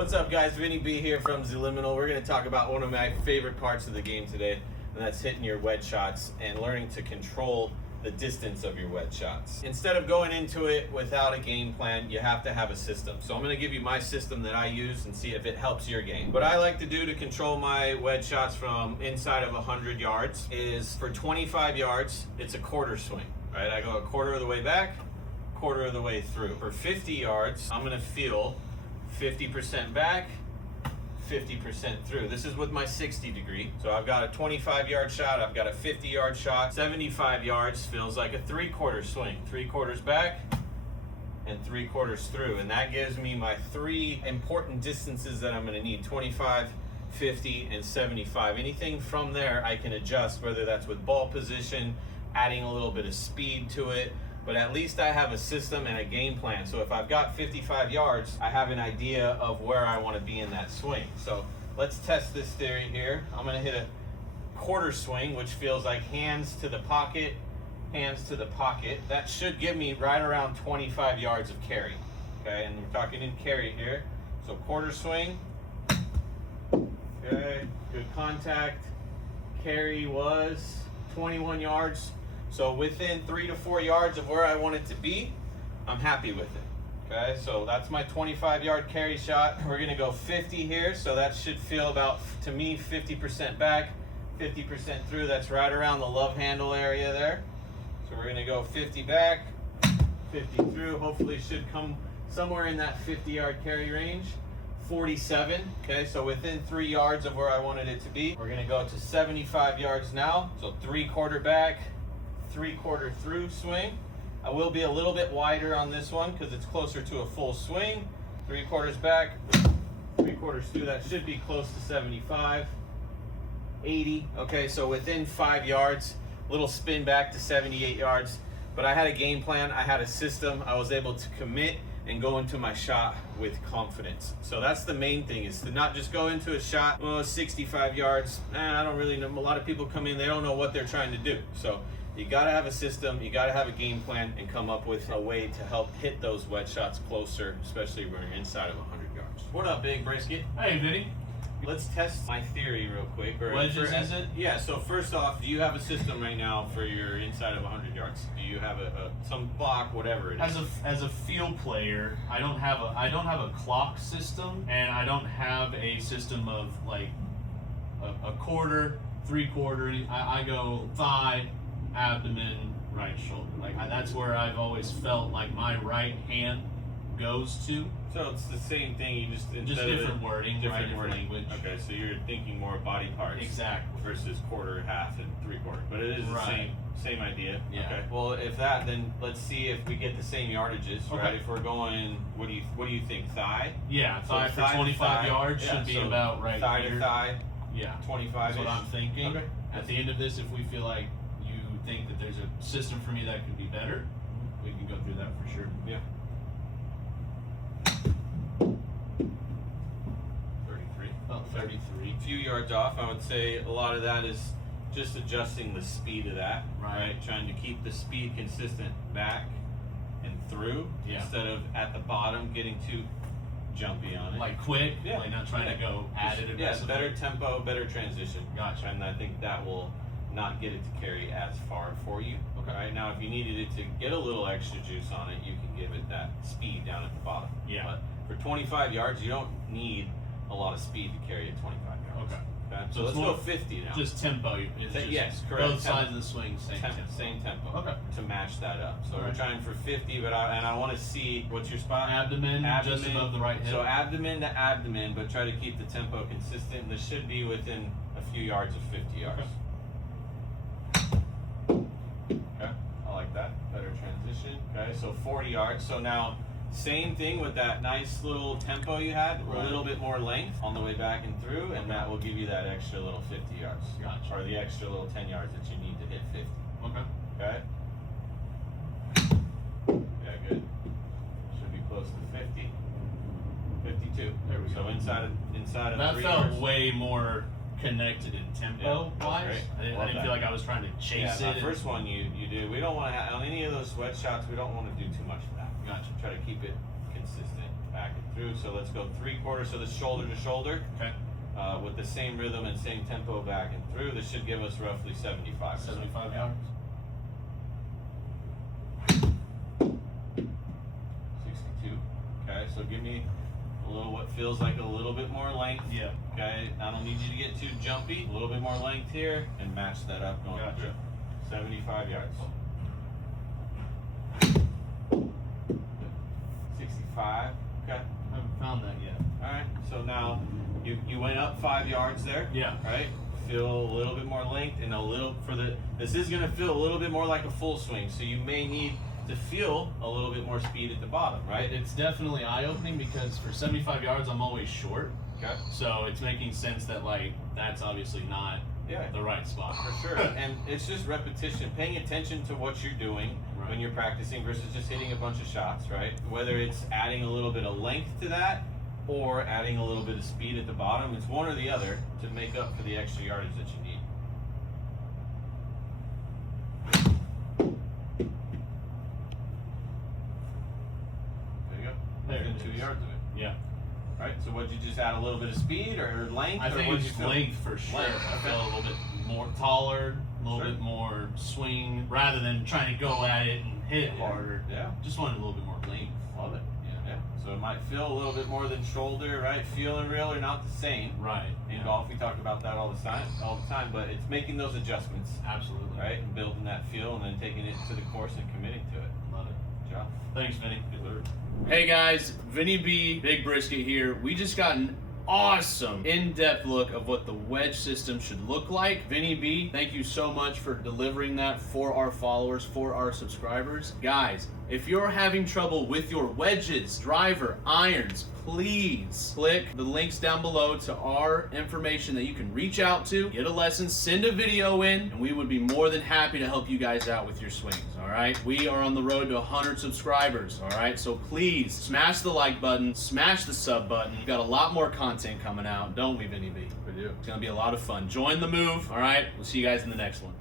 What's up, guys? Vinnie B here from Zeliminal. We're going to talk about one of my favorite parts of the game today, and that's hitting your wedge shots and learning to control the distance of your wedge shots. Instead of going into it without a game plan, you have to have a system. So I'm going to give you my system that I use and see if it helps your game. What I like to do to control my wedge shots from inside of 100 yards is for 25 yards, it's a quarter swing, right? I go a quarter of the way back, quarter of the way through. For 50 yards, I'm going to feel 50% back, 50% through. This is with my 60 degree. So I've got a 25-yard shot, I've got a 50-yard shot. 75 yards feels like a 3/4 swing. 3/4 back and 3/4 through. And that gives me my three important distances that I'm gonna need: 25, 50, and 75. Anything from there I can adjust, whether that's with ball position, adding a little bit of speed to it, but at least I have a system and a game plan. So if I've got 55 yards, I have an idea of where I want to be in that swing. So let's test this theory here. I'm going to hit a quarter swing, which feels like hands to the pocket, hands to the pocket. That should give me right around 25 yards of carry. Okay, and we're talking in carry here. So quarter swing. Okay, good contact. Carry was 21 yards. So within 3 to 4 yards of where I want it to be, I'm happy with it. Okay, so that's my 25-yard carry shot. We're gonna go 50 here, so that should feel about, to me, 50% back, 50% through. That's right around the love handle area there. So we're gonna go 50 back, 50 through. Hopefully should come somewhere in that 50-yard carry range. 47, okay, so within 3 yards of where I wanted it to be. We're gonna go to 75 yards now. So 3/4 back, 3/4 through swing. I will be a little bit wider on this one because it's closer to a full swing. 3/4 back, 3/4 through. That should be close to 75, 80. Okay, so within 5 yards, little spin back to 78 yards. But I had a game plan, I had a system, I was able to commit and go into my shot with confidence. So that's the main thing, is to not just go into a shot, 65 yards. I don't really know. A lot of people come in, they don't know what they're trying to do. So you gotta have a system, you gotta have a game plan, and come up with a way to help hit those wedge shots closer, especially when you're inside of 100 yards. What up, Big Brisket? Hey, Vinny. Let's test my theory real quick. Wedges, is it? Yeah, so first off, do you have a system right now for your inside of 100 yards? Do you have some block, whatever it is? As a field player, I don't have a clock system, and I don't have a system of like a quarter, 3/4. I go thigh, abdomen, right shoulder. That's where I've always felt like my right hand goes to. So it's the same thing, you just different wording, different language. Okay, so you're thinking more body parts. Exactly. Versus quarter, half, and 3/4. But it is the same idea. Yeah. Okay. Well, if that, then let's see if we get the same yardages, okay. right? If we're going, what do you think? Thigh? Yeah, thigh so for 25 yards should be about right thigh here. To thigh. Yeah. 25. That's what I'm thinking. Okay. At the end of this, if we feel like you think that there's a system for me that could be better, we can go through that for sure. Yeah. 33. About 33. A few yards off. I would say a lot of that is just adjusting the speed of that. Right. Trying to keep the speed consistent back and through, instead of at the bottom getting too jumpy on it. Like quick, like not trying to go at it aggressively. Yeah, better tempo, better transition. Gotcha. And I think that will not get it to carry as far for you. Okay. Right now, if you needed it to get a little extra juice on it, you can give it that speed down at the bottom. Yeah. But for 25 yards, you don't need a lot to carry at 25 yards. Okay. So let's go 50 now. Just tempo. Yes, correct. Both sides of the swing, same tempo. Okay. To match that up. So we're trying for 50, but I want to see, what's your spot? Abdomen, just above the right hip. So abdomen to abdomen, but try to keep the tempo consistent. This should be within a few yards of 50 yards. Okay, I like that. Better transition. Okay, so 40 yards. So now, same thing with that nice little tempo you had, a little bit more length on the way back and through, and that will give you that extra little 50 yards. Gotcha. Or the extra little 10 yards that you need to hit 50. Okay. Okay? Yeah, good. Should be close to 50. 52. There we go. So inside of that 3 felt yards. way more connected in tempo wise. I I didn't feel like I was trying to chase it. The first one you do. We don't want to have, on any of those wedge shots, we don't want to do too much of that. Gotcha. Try to keep it consistent. back and through. So let's go 3/4, so this shoulder to shoulder. Okay. With the same rhythm and same tempo back and through. This should give us roughly 75. 75 yards. 62. Okay, so give me a little, what feels like a little bit more length. Yeah. Okay, I don't need you to get too jumpy. A little bit more length here, and match that up going Gotcha. through. 75 yards. 65. Okay. I haven't found that yet. All right. So now you went up 5 yards there. Yeah. Right. Feel a little bit more length and a little this is going to feel a little bit more like a full swing. So you may need to feel a little bit more speed at the bottom. Right. It's definitely eye-opening because for 75 yards, I'm always short. Okay. So it's making sense that like that's obviously not the right spot. For sure. And it's just repetition, paying attention to what you're doing when you're practicing versus just hitting a bunch of shots, right? Whether it's adding a little bit of length to that or adding a little bit of speed at the bottom, it's one or the other to make up for the extra yardage that you need. There you go. There Within it 2 is. yards of it. Yeah. Right, so would you just add a little bit of speed or length? I or think what'd it's you feel? length for sure. Length, I okay. feel a little bit more taller, a little Sure. bit more swing, rather than trying to go at it and hit it harder. Yeah. Just wanted a little bit more length. Love it. Yeah. Yeah. So it might feel a little bit more than shoulder, right? Feel and real are not the same. Right. In golf, we talk about that all the time, but it's making those adjustments, Absolutely. right? And building that feel and then taking it to the course and committing to it. Love it. Good job. Thanks, Vinny. Good work. Hey guys, Vinny B, Big Brisket here. We just got an awesome in-depth look of what the wedge system should look like. Vinny B, thank you so much for delivering that for our followers, for our subscribers. Guys, if you're having trouble with your wedges, driver, irons, please click the links down below to our information that you can reach out to, get a lesson, send a video in, and we would be more than happy to help you guys out with your swings, all right? We are on the road to 100 subscribers, all right? So please smash the like button, smash the sub button. We've got a lot more content coming out, don't we, Vinny B? We do. It's gonna be a lot of fun. Join the move, all right? We'll see you guys in the next one.